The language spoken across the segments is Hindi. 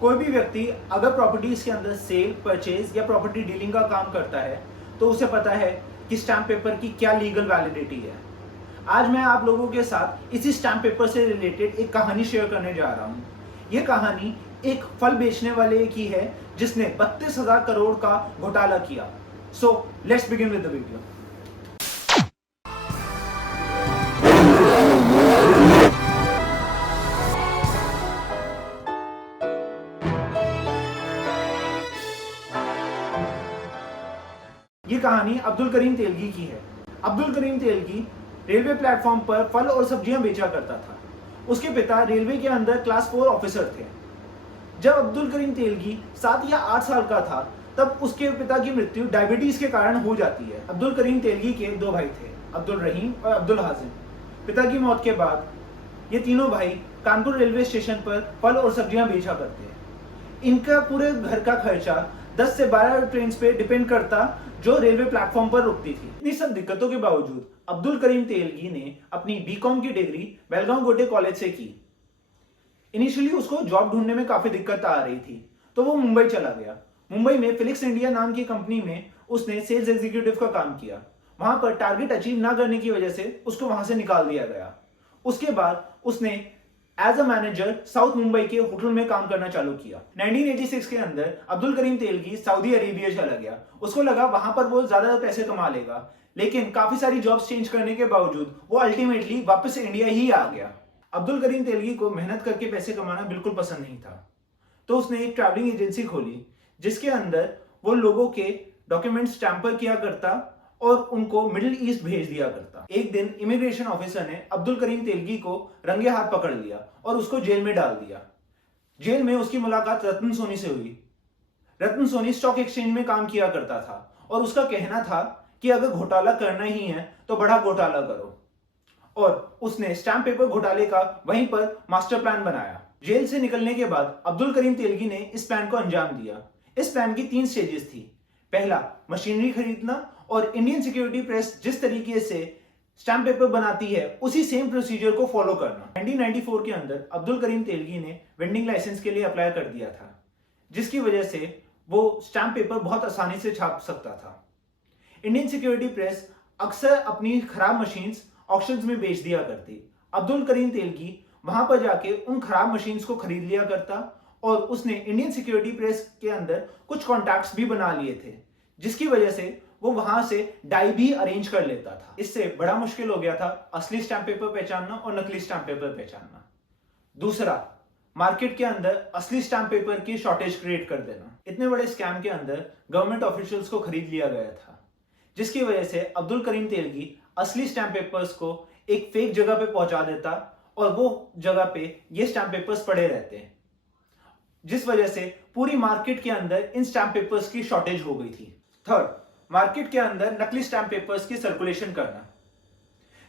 कोई भी व्यक्ति अगर प्रॉपर्टीज के अंदर सेल, परचेज या प्रॉपर्टी डीलिंग का काम करता है तो उसे पता है कि स्टैम्प पेपर की क्या लीगल वैलिडिटी है। आज मैं आप लोगों के साथ इसी स्टैम्प पेपर से रिलेटेड एक कहानी शेयर करने जा रहा हूँ। ये कहानी एक फल बेचने वाले की है जिसने 32,000 करोड़ का घोटाला किया। So let's begin with the video. ये कहानी अब्दुल करीम तेलगी की है। अब्दुल करीम तेलगी रेलवे प्लेटफॉर्म पर फल और सब्जियां बेचा करता था। उसके पिता रेलवे के अंदर क्लास 4 ऑफिसर थे। जब अब्दुल करीम तेलगी 7 या 8 साल का था तब उसके पिता की मृत्यु डायबिटीज के कारण हो जाती है। अब्दुल करीम तेलगी के 2 भाई थे, अब्दुल रहीम और अब्दुल हाजिम। पिता की मौत के बाद ये तीनों भाई कानपुर रेलवे स्टेशन पर फल और सब्जियां बेचा करते हैं। इनका पूरे घर का खर्चा 10 से 12 ट्रेन पे डिपेंड करता जो रेलवे प्लेटफॉर्म पर रुकती थी। इतनी सब दिक्कतों के बावजूद अब्दुल करीम तेलगी ने अपनी बीकॉम की डिग्री बेलगांव गोटे कॉलेज से की। इनिशियली उसको जॉब ढूंढने में काफी दिक्कत आ रही थी तो वो मुंबई चला गया। मुंबई में फिलिक्स इंडिया नाम की कंपनी में उसने सेल्स एग्जीक्यूटिव का काम किया। वहां पर टारगेट अचीव ना करने की वजह से उसको वहां से निकाल दिया गया। उसके बाद उसने as a manager south Mumbai के होटल में काम करना चालू किया। 1986 के अंदर अब्दुल करीम तेलगी सऊदी अरेबिया चला गया। उसको लगा वहां पर वो ज्यादा पैसे कमा लेगा, लेकिन काफी सारी जॉब्स चेंज करने के बावजूद वो अल्टीमेटली वापस इंडिया ही आ गया। अब्दुल करीम तेलगी को मेहनत करके पैसे कमाना बिल्कुल पसंद नहीं था, तो उसने एक ट्रैवलिंग एजेंसी खोली जिसके अंदर वो लोगों के डॉक्यूमेंट्स टैंपर किया करता और उनको मिडिल ईस्ट भेज दिया करता। एक दिन इमिग्रेशन ऑफिसर ने अब्दुल करीम तेलगी को रंगे हाथ पकड़ लिया और उसको जेल में डाल दिया। जेल में उसकी मुलाकात रतन सोनी से हुई। रतन सोनी स्टॉक एक्सचेंज में काम किया करता था और उसका कहना था कि अगर घोटाला करना ही है तो बड़ा घोटाला करो, और उसने स्टैम्प पेपर घोटाले का वहीं पर मास्टर प्लान बनाया। जेल से निकलने के बाद अब्दुल करीम तेलगी ने इस प्लान को अंजाम दिया। इस प्लान की 3 स्टेजेस थी। पहला, मशीनरी खरीदना और इंडियन सिक्योरिटी प्रेस जिस तरीके से स्टैम्प पेपर बनाती है उसी सेम प्रोसीजर को फॉलो करना। 1994 के अंदर अब्दुल करीम तेलगी ने वेंडिंग लाइसेंस के लिए अप्लाई कर दिया था, जिसकी वजह से वो स्टैम्प पेपर बहुत आसानी से छाप सकता था। इंडियन सिक्योरिटी प्रेस अक्सर अपनी खराब मशीन्स ऑक्शंस में बेच दिया करती। अब्दुल करीम तेलगी वहां पर जाके उन खराब मशीन्स को खरीद लिया करता और उसने इंडियन सिक्योरिटी प्रेस के अंदर कुछ कॉन्टैक्ट्स भी बना लिए थे, जिसकी वजह से वो वहां से डाई भी अरेंज कर लेता था। इससे बड़ा मुश्किल हो गया था असली स्टैम्प पेपर पहचानना और नकली स्टैम्प पेपर पहचानना। दूसरा, मार्केट के अंदर असली स्टैम्प पेपर की शॉर्टेज क्रिएट कर देना। इतने बड़े स्कैम के अंदर गवर्नमेंट ऑफिशियल्स को खरीद लिया गया था, जिसकी वजह से अब्दुल करीम तेलगी असली स्टैम्प पेपर्स को एक फेक जगह पे पहुंचा देता और वो जगह पे ये स्टैम्प पेपर्स पड़े रहते हैं, जिस वजह से पूरी मार्केट के अंदर इन स्टैम्प पेपर्स की शॉर्टेज हो गई थी। थर्ड, मार्केट के अंदर नकली स्टैम्प पेपर्स की सर्कुलेशन करना।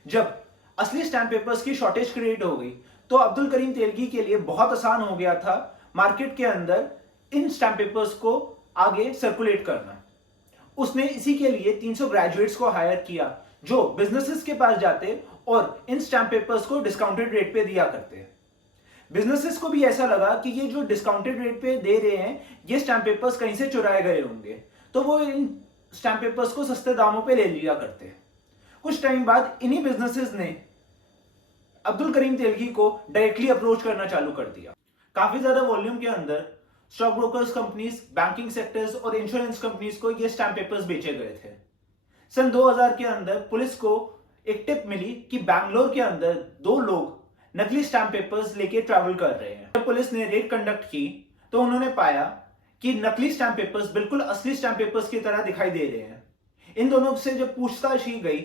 जब असली स्टैम्प पेपर्स की शॉर्टेज क्रिएट हो गई तो अब्दुल करीम तेलगी के लिए बहुत आसान हो गया था मार्केट के अंदर इन स्टैम्प पेपर्स को आगे सर्कुलेट करना। उसने इसी के लिए 300 ग्रेजुएट्स को हायर किया जो बिजनेसेस के पास जाते और इन स्टैम्प पेपर्स को डिस्काउंटेड रेट पे दिया करते। बिजनेसेस को भी ऐसा लगा कि ये जो डिस्काउंटेड रेट पे दे रहे हैं ये स्टैम्प पेपर्स कहीं से चुराए गए होंगे, तो वो इन स्टैम्प पेपर्स को सस्ते दामों पे ले लिया करते। कुछ टाइम बाद इन्हीं बिजनेसेस ने अब्दुल करीम तेलगी को डायरेक्टली अप्रोच करना चालू कर दिया। काफी ज्यादा वॉल्यूम के अंदर stock brokers companies, banking sectors और इंश्योरेंस कंपनीज को ये स्टैम्प पेपर्स बेचे गए थे। सन 2000 के अंदर पुलिस को एक टिप मिली कि बैंगलोर के अंदर 2 लोग नकली स्टैम्प पेपर्स लेके ट्रैवल कर रहे हैं। जब पुलिस ने रेड कंडक्ट की तो उन्होंने पाया कि नकली स्टैम्प पेपर्स बिल्कुल असली स्टैम्प पेपर्स की तरह दिखाई दे रहे हैं। इन दोनों से जब पूछताछ की गई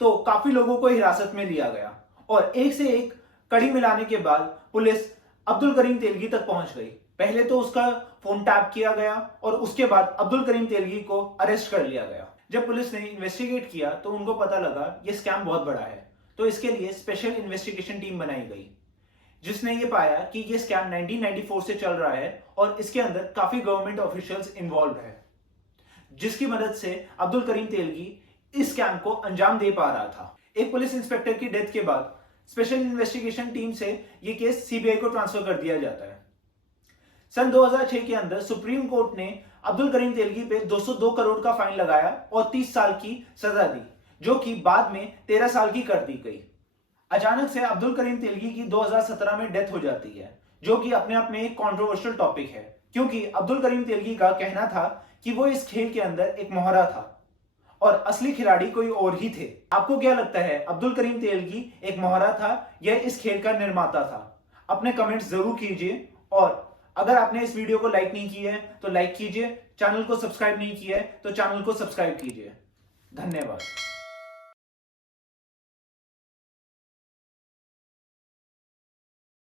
तो काफी लोगों को हिरासत में लिया गया और एक से एक कड़ी मिलाने के बाद पुलिस अब्दुल करीम तेलगी तक पहुंच गई। पहले तो उसका फोन टैप किया गया और उसके बाद अब्दुल करीम तेलगी को अरेस्ट कर लिया गया। जब पुलिस ने इन्वेस्टिगेट किया तो उनको पता लगा ये स्कैम बहुत बड़ा है, तो इसके लिए स्पेशल इन्वेस्टिगेशन टीम बनाई गई जिसने ये पाया कि ये स्कैम 1994 से चल रहा है और इसके अंदर काफी गवर्नमेंट ऑफिशियल्स इन्वॉल्व है, जिसकी मदद से अब्दुल करीम तेलगी इस स्कैम को अंजाम दे पा रहा था। एक पुलिस इंस्पेक्टर की डेथ के बाद स्पेशल इन्वेस्टिगेशन टीम से ये केस सीबीआई को ट्रांसफर कर दिया जाता है। सन 2006 के अंदर सुप्रीम कोर्ट ने अब्दुल करीम तेलगी पे 202 करोड़ का फाइन लगाया और 30 साल की सजा दी, जो कि बाद में 13 साल की कर दी गई। अचानक से अब्दुल करीम तेलगी की 2017 में डेथ हो जाती है, जो कि अपने आप में एक कंट्रोवर्शियल टॉपिक है, क्योंकि अब्दुल करीम तेलगी का कहना था कि वो इस खेल के अंदर एक मोहरा था और असली खिलाड़ी कोई और ही थे। आपको क्या लगता है, अब्दुल करीम तेलगी एक मोहरा था या इस खेल का निर्माता था? अपने कमेंट्स जरूर कीजिए, और अगर आपने इस वीडियो को लाइक नहीं किया है तो लाइक कीजिए, चैनल को सब्सक्राइब नहीं किया है तो चैनल को सब्सक्राइब कीजिए। धन्यवाद।